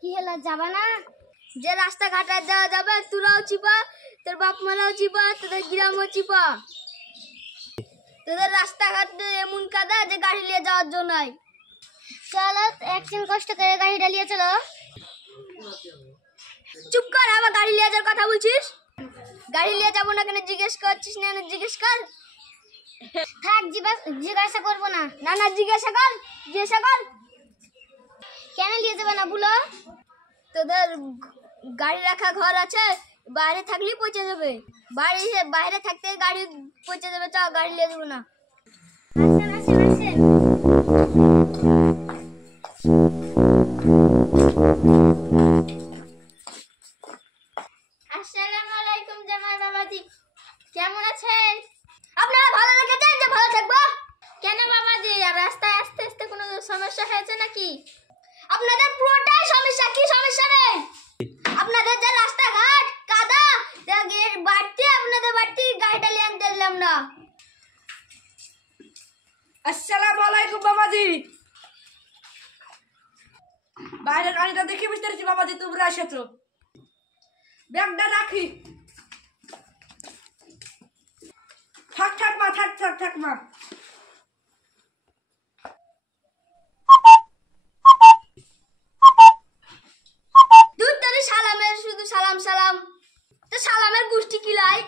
কি হলো, যাবা না? যে রাস্তাঘাট যাওয়া যাবে, তোরাও চিপা, তোর বাপ মারাও চিপা, তোদের গ্রামও চিপা। তোদের রাস্তাঘাট এমন কাদা যে গাড়ি নিয়ে যাওয়ার জন্য নাই। চলো একদিন কষ্ট করে গাড়িটা নিয়ে চলো। চুপ কর, আবার গাড়ি নিয়ে যাওয়ার কথা বলছিস? গাড়ি নিয়ে যাবো না কেন জিজ্ঞেস করছিস? না জিজ্ঞেস কর। থাক, জিজ্ঞাসা করবো না। না না, জিজ্ঞাসা কর, জিজ্ঞাসা কর। কেন নিয়ে যাবে না বলো? তোদের গাড়ি রাখা ঘর আছে, বাইরে থাকলেই পৌঁছে যাবে। বাইরে থাকতে গাড়ি পৌঁছে যাবে। চল, গাড়ি নিয়ে যাবো না। আসেন আসেন আসেন। আসসালামু আলাইকুম জামাই বাবাজি, কেমন আছেন? আপনারা ভালো রেখেছেন যে ভালো থাকবো। কেন বাবাজি, রাস্তায় আস্তে আস্তে কোনো সমস্যা হয়েছে নাকি? আপনাদের পুরোটাই সমস্যা, কি সমস্যা নেই? আপনাদের যে রাস্তাঘাট কাদা, আপনাদের বাড়তি গাড়িটা নিয়ে আনতে দিলাম না। আসসালামু আলাইকুম বাবাজি। বাইরের গাড়িটা দেখে বুঝতে পারছি বাবাজি তোমরা এসেছো। ব্যাগটা রাখি। থাক থাক মা, থাক থাক থাক মা। দুধ তরি সালামের, শুধু সালাম সালাম। তো সালামের গোষ্ঠী কি লাই?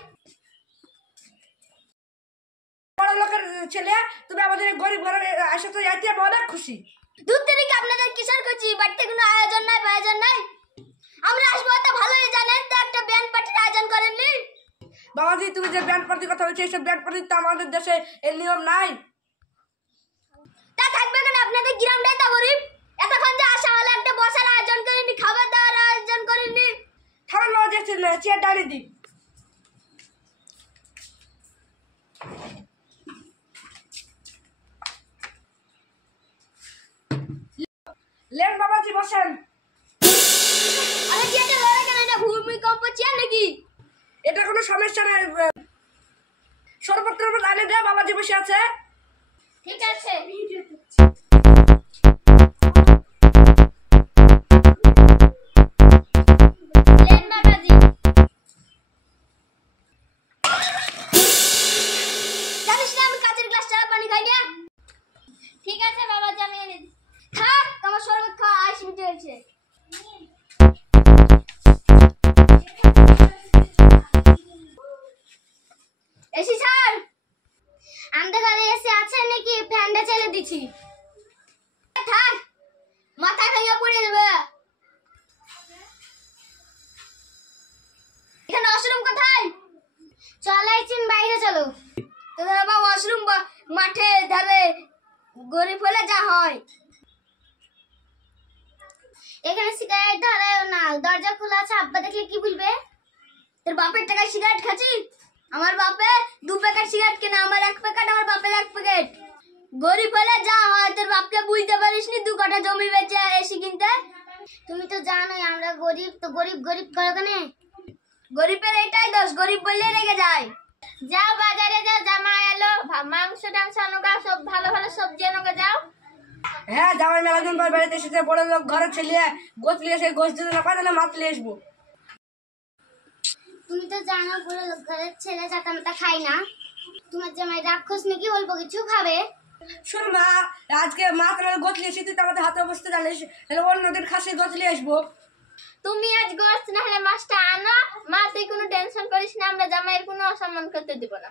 বড় লোকের ছেলে, তুমি আমাদের গরিব ঘরে এসেছো, এতে আমি অনেক খুশি। দুধ তরি কি আপনাদের কিসের করছি? বাড়িতে কোনো আয়োজন নাই, আয়োজন নাই। আমরা আসবো তো ভালোই জানেন, তো একটা ব্যান্ড পার্টির আয়োজন করেননি। বাবাজি তুমি যে ব্যান্ড পার্টির কথা বলছো, এইসব ব্যান্ড পার্টি তো আমাদের দেশে এর নিয়ম নাই। তা থাকবে কেন? আপনাদের গ্রামটাই তো গরিব। এতক্ষণ যে আসা হলে একটা বসার আয়োজন করেনি, খাবার দাবার আয়োজন করেনি। খাবার নেওয়া যাচ্ছে, চেয়ার ডালি দিই। লেন বাবাজি বসেন। আরে কি এটা লড়ে কেন? এটা ভূমিকম্প চেয়ার নাকি? এটা কোনো সমস্যা নাই। শরবত টরবত আনে দে, বাবাজি বসে আছে। ঠিক আছে। লেন বাবাজি। জানিস না আমি কাচের গ্লাস ছাড়া পানি খাই না? ঠিক আছে বাবাজি, আমি এনে দিচ্ছি। থাক, তোমার শরবত খাওয়া 80 মিনিট হয়েছে। এসি স্যার, আমাদের ঘরে এসে আছে নাকি? ফ্যানটা চালিয়ে দিচ্ছি। থাক, মাথা ভেঙে পড়ে যাবে। এখানে ওয়াশরুম কোথায়? চলাইছেন বাইরে চলো। তোদের আবার ওয়াশরুম মাঠে ধারে গরিব হলে যা হয়। এখানে সিগারেট ধরাও না, দরজা খোলা আছে, আব্বা দেখলে কি বলবে? তোর বাপের টাকায় সিগারেট খাচ্ছি? আমার বাপে 2 প্যাকেট সিগারেট কেনা, আমার 1 প্যাকেট, আমার বাপের 1 প্যাকেট। গরিব হলে যা হয়। তোর বাপকে বুঝতে পারিস নি 2 কাঠা জমি বেচে এসি কিনতে? তুমি তো জানোই আমরা গরিব, তো গরিব গরিব করো কেন? গরিবের এটাই দোষ, গরিব বললে রেগে যায়। যাও বাজারে যাও, জামাই এলো, মাংস টাংস আনোগা, সব ভালো ভালো সবজি আনোগা, যাও। হ্যাঁ, জামাই মেলা দিন পর বাড়িতে এসেছে, বড় লোক ঘরের ছেলে, গোছ নিয়ে এসে গোছ দিতে না পারে না, মাছ নিয়ে আসবো। তুমি তো জানো বুড়ো লোক ঘরের ছেলে চাটামাটা খাই না। তোমার জামাই রাক্ষস নাকি? অল্প কিছু খাবে। শোন মা, আজকে মাছ গোছ নিয়ে এসে তুই তো আমাদের হাতে বসতে জানিস, তাহলে অন্যদিন খাসি গোছ নিয়ে আসবো। তুমি আজ গোস্ত না হলে মাছটা আনো, মা তুই কোনো টেনশন করিস না, আমরা জামাইয়ের কোনো অসম্মান করতে দিব না।